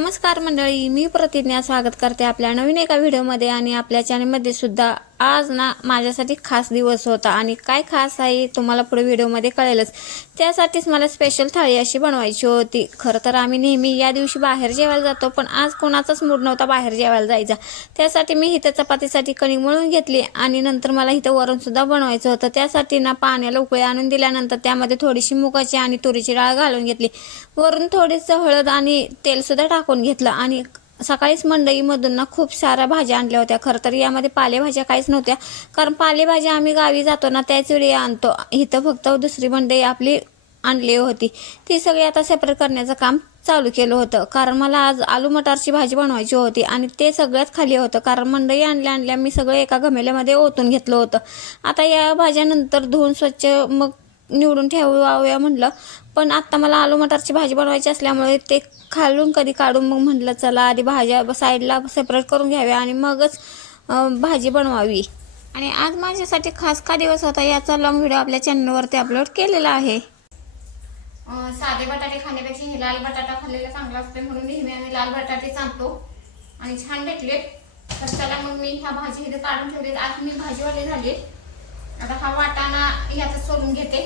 नमस्कार मंडळी, मी प्रतिज्ञा स्वागत करते आपल्या नवीन एका व्हिडिओमध्ये आणि आपल्या चॅनलमध्ये सुद्धा। आज ना माझ्यासाठी खास दिवस होता आणि काय खास आहे तुम्हाला पुढे व्हिडिओमध्ये कळेलच। त्यासाठीच मला स्पेशल थाळी अशी बनवायची होती। खरं तर आम्ही नेहमी या दिवशी बाहेर जेवायला जातो, पण आज कोणाचाच मूड नव्हता बाहेर जेवायला जायचा। त्यासाठी मी इथे चपातीसाठी कणिक मळून घेतली आणि नंतर मला इथे वरण सुद्धा बनवायचं होतं। त्यासाठी ना पाण्याला उकळी आणून दिल्यानंतर त्यामध्ये थोडीशी मुगाची आणि तुरीची डाळ घालून घेतली। वरून थोडीसं हळद आणि तेल सुद्धा टाकून घेतलं आणि सकाळीच मंडईमधून ना खूप साऱ्या भाज्या आणल्या होत्या। खरं तर यामध्ये पालेभाज्या काहीच नव्हत्या, कारण पालेभाज्या आम्ही गावी जातो ना त्याच वेळी आणतो। इथं फक्त दुसरी मंडई आपली आणली होती, ती सगळी आता सेपरेट करण्याचं काम चालू केलं होतं। कारण मला आज आलू मटारची भाजी बनवायची होती आणि ते सगळ्यात खाली होतं, कारण मंडई आणल्या मी सगळं एका घमेल्यामध्ये ओतून घेतलं होतं। आता या भाज्या नंतर धुवून स्वच्छ मग निवडून ठेवाव्या म्हटलं, पण आता मला आलू मटारची भाजी बनवायची असल्यामुळे ते खालून कधी काढून मग म्हटलं चला आधी भाज्या साईडला सेपरेट करून घ्याव्या आणि मगच भाजी बनवावी। आणि आज माझ्यासाठी खास का दिवस होता याचा लॉंग व्हिडिओ आपल्या चॅनलवरती अपलोड केलेला आहे। साधे बटाटे खाण्यापेक्षा हे लाल बटाटा खाल्लेला चांगला असतो, म्हणून नेहमी आम्ही लाल बटाटे आणतो आणि छान भेटले। तर चला मग मी ह्या भाजी इथे काढून ठेवले। आज मी भाजीवाले झाले। आता हा वाटाणा ह्याचा सोलून घेते,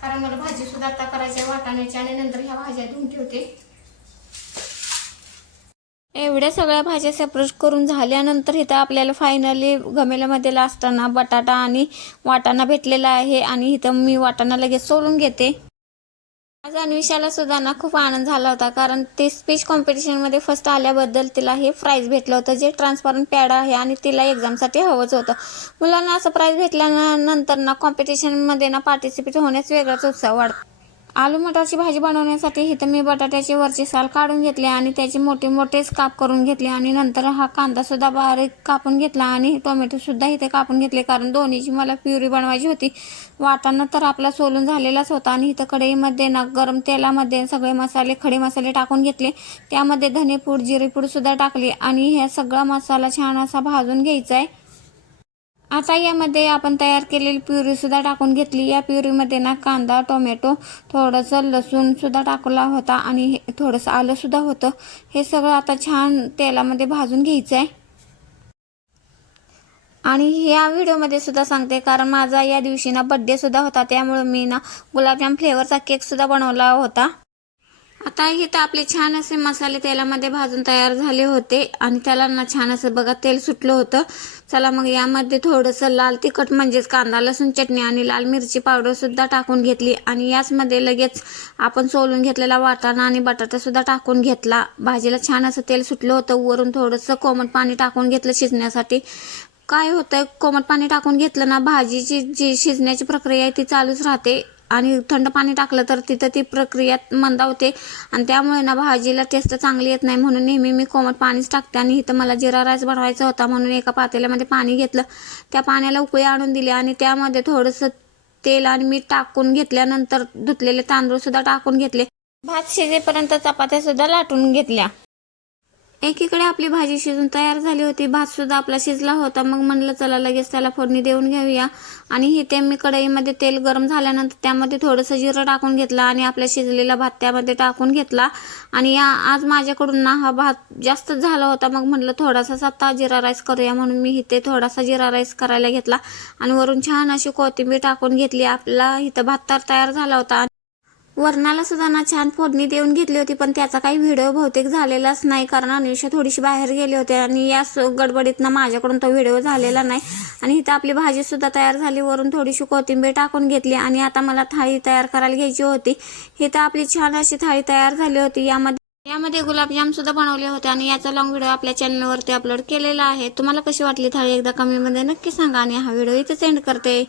कारण मला भाजी सुद्धा आता करायची आहे वाटाण्याची, आणि नंतर ह्या भाज्या धुवून ठेवते। एवढ्या सगळ्या भाज्या सेपरेट करून झाल्यानंतर इथं आपल्याला फायनली घमेल्यामध्ये असताना बटाटा आणि वाटाणा भेटलेला आहे आणि इथं मी वाटाणा लगेच सोलून घेते। आज अन्विषाला सुद्धा ना खूप आनंद झाला होता, कारण ते स्पीच कॉम्पिटिशनमध्ये फर्स्ट आल्याबद्दल तिला हे प्राइज भेटलं होतं, जे ट्रान्सपरंट पॅड आहे आणि तिला एक्झामसाठी हवंच होतं। मुलांना असं प्राइज भेटल्यानंतर ना कॉम्पिटिशनमध्ये ना पार्टिसिपेट होण्यास वेगळाच उत्साह वाटतो। आलू मटारची भाजी बनवण्यासाठी इथं मी बटाट्याची वरची साल काढून घेतली आणि त्याचे मोठे मोठेच काप करून घेतले आणि नंतर हा कांदा सुद्धा बारीक कापून घेतला आणि टोमॅटो सुद्धा इथे कापून घेतले, कारण दोन्हीची मला प्युरी बनवायची होती। वाटाणा तर आपला सोलून झालेलाच होता आणि इथं कढईमध्ये ना गरम तेलामध्ये सगळे मसाले खडे मसाले टाकून घेतले, त्यामध्ये धनेपूड जिरेपूड सुद्धा टाकली आणि हा सगळा मसाला छान असा भाजून घ्यायचा आहे। आता यामध्ये आपण तयार केलेली प्युरी सुद्धा टाकून घेतली। या प्युरीमध्ये ना कांदा टोमॅटो थोडंसं लसूण सुद्धा टाकला होता आणि थोडंसं आलं सुद्धा होतं। हे सगळं आता छान तेलामध्ये भाजून घ्यायचं आहे। आणि या व्हिडिओमध्ये सुद्धा सांगते, कारण माझा या दिवशी ना बर्थडे सुद्धा होता, त्यामुळे मी ना गुलाबजाम फ्लेवरचा केक सुद्धा बनवला होता। आता इथं आपले छान असे मसाले तेलामध्ये भाजून तयार झाले होते आणि त्याला ना छान असं बघा तेल सुटलं होतं। चला मग यामध्ये थोडंसं लाल तिखट म्हणजेच कांदा लसूण चटणी आणि लाल मिरची पावडर सुद्धा टाकून घेतली आणि याचमध्ये लगेच आपण सोलून घेतलेला वाटाणा आणि बटाटा सुद्धा टाकून घेतला। भाजीला छान असं तेल सुटलं होतं। वरून थोडंसं कोमट पाणी टाकून घेतलं शिजण्यासाठी। काय होतं, कोमट पाणी टाकून घेतलं ना भाजीची जी शिजण्याची प्रक्रिया आहे ती चालूच राहते आणि थंड पाणी टाकलं तर तिथं ती प्रक्रिया मंदावते आणि त्यामुळे ना भाजीला टेस्ट चांगली येत नाही, म्हणून नेहमी मी कोमट पाणीच टाकते। आणि इथं मला जिरा राईस बनवायचा होता, म्हणून एका पातेल्यामध्ये पाणी घेतलं, त्या पाण्याला उकळी आणून दिली आणि त्यामध्ये थोडंसं तेल आणि मीठ टाकून घेतल्यानंतर धुतलेले तांदूळ सुद्धा टाकून घेतले। भात शिजेपर्यंत चपात्या सुद्धा लाटून घेतल्या। एकीकडे आपली भाजी शिजून तयार झाली होती, भात सुद्धा आपला शिजला होता। मग म्हणलं चला लगेच त्याला फोडणी देऊन घेऊया आणि इथे मी कढईमध्ये तेल गरम झाल्यानंतर त्यामध्ये थोडंसं जिरं टाकून घेतलं आणि आपला शिजलेला भात त्यामध्ये टाकून घेतला। आणि आज माझ्याकडून ना हा भात जास्त झाला होता, मग म्हटलं थोडासा साधा जिरा राईस करूया, म्हणून मी इथे थोडासा जिरा राईस करायला घेतला आणि वरून छान अशी कोथिंबीर टाकून घेतली। आपला इथं भात तर तयार झाला होता। वरणाला सुद्धा ना छान फोडणी देऊन घेतली होती, पण त्याचा काही व्हिडिओ बहुतेक झालेलाच नाही, कारण अन्वेषा थोडीशी बाहेर गेले होते आणि या गडबडीत ना माझ्याकडून तो व्हिडिओ झालेला नाही। आणि इथं आपली भाजी सुद्धा तयार झाली, वरून थोडीशी कोथिंबीर टाकून घेतली आणि आता मला थाळी तयार करायला घ्यायची होती। इथं आपली छान अशी थाळी तयार झाली होती। यामध्ये गुलाबजाम सुद्धा बनवले होते आणि याचा लॉंग व्हिडिओ आपल्या चॅनलवरती अपलोड केलेला आहे। तुम्हाला कशी वाटली थाळी एकदा कमेंटमध्ये नक्की सांगा आणि हा व्हिडिओ इथे सेंड करते।